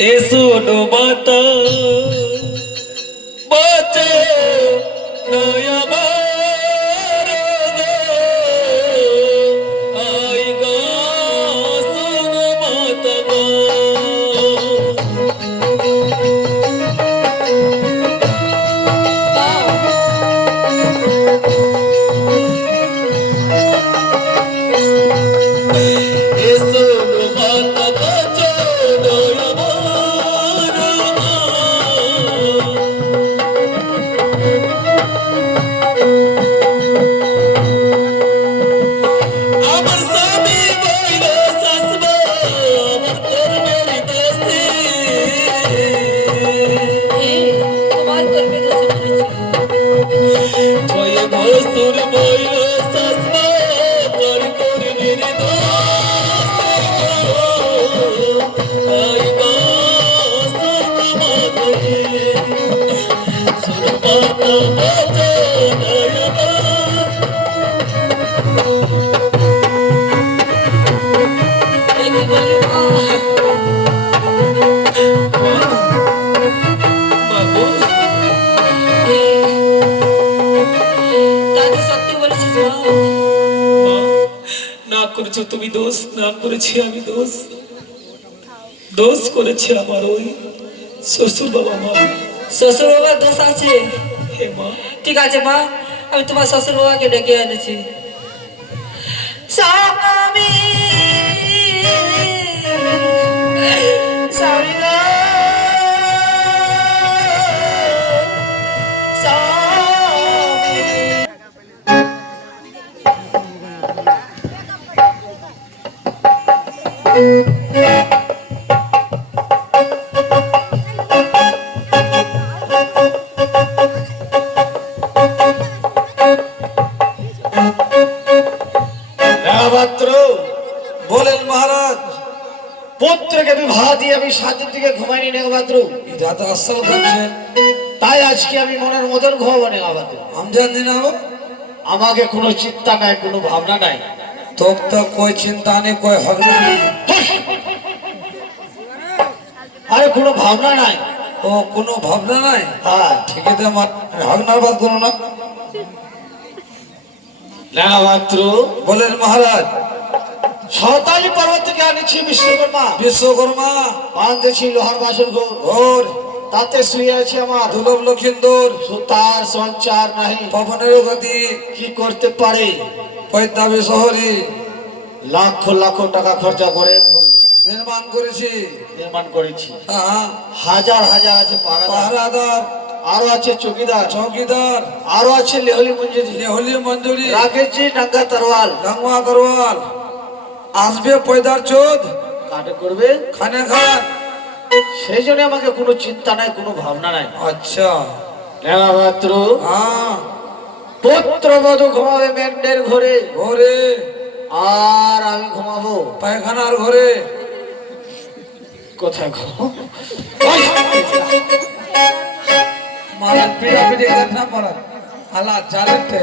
ए सुनो माता बचे नया आएगा सुनो माता তুমি দোষ না করেছি আমি দোষ দোষ করেছি আমার ওই শ্বশুর বাবা মা শ্বশুর বাবার দোষ আছে হে মা ঠিক আছে মা আমি তোমার শ্বশুর বাবাকে ডেকে এনেছি স্বামী স্বামী গো बोलेन महाराज पुत्र के विवाह दिए अभी शादी दिके घुमाई नहीं नेगबाद्रू এটা তো আসল করছে তাই আজকে আমি মনের মতন ঘুমাবো নেগবাদ্রু আমজান দিন আবো আমাকে কোনো চিন্তা নাই কোনো ভাবনা নাই তোক তো কোই চিন্তা নেই কোই হক নাই আরে কোনো ভাবনা নাই ও কোনো ভাবনা নাই হ্যাঁ ঠিক আছে ভাবনার বাদ করো না নেগবাদ্রু বলেন মহারাজ সাঁওতালি পর্বত থেকে আনেছি বিশ্বকর্মা বাঁধেছি লোহার বাসন ঘোর তাতে শুয়ে আছে আমার দুলভ লক্ষিন্দর সুতার সঞ্চার নাই পবনের গতি কি করতে পারে পয়তাবি শহরে লাখ লাখ টাকা খরচা করে নির্মাণ করেছি হ্যাঁ হাজার হাজার আছে পাহারাদার আরো আছে চৌকিদার আরো আছে লেহলি মঞ্জুরি রাখেছি ডাঙ্গা তরোয়াল আসবে পয়দার চোদ কাটে করবে খানে খান সেই জন্য আমাকে কোনো চিন্তা নাই কোনো ভাবনা নাই আচ্ছা নেগবাদ্রু হ্যাঁ পুত্র বধূ ঘুমাবে মেন্ডের ঘরে আর আমি ঘুমাবো পায়খানার ঘরে কোথায় ঘুমাবো মারা পিড়া পিড়ি না পারা আলা চালেতে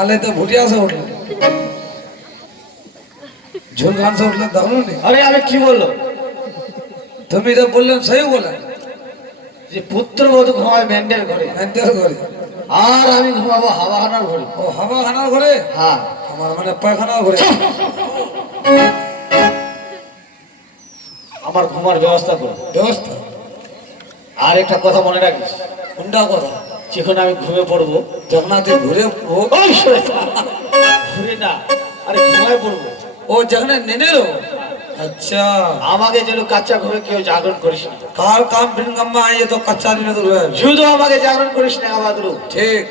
আলে তো ভুটিয়া সে উঠলো ঝুলখান से उठले दारू नहीं अरे अबे की बोलो तुम इधर बोलले सही बोला যে পুত্র বধূ ঘুমায় মেন্ডের ঘরে আর আমি ঘুমাবো হাওয়াখানার ঘরে ও হাওয়াখানার ঘরে হ্যাঁ আমার মানে পায়খানার ঘরে আমার ঘুমার ব্যবস্থা আর একটা কথা মনে রাখিস কোনটা কথা যখন আমি ঘুমিয়ে পড়বো তখন তুই ঘুরে না আরে ঘুমায় পড়বো ও যেখানে নেনেরো अच्छा আমাকে যেন কাচ্চা ঘুমে কেউ জাগরণ করিস না কার কাম বিন গাম্মা আইয়ে তো কাচ্চা দিনে তো শুধু আমাকে জাগরণ করিস না বাদরু ঠিক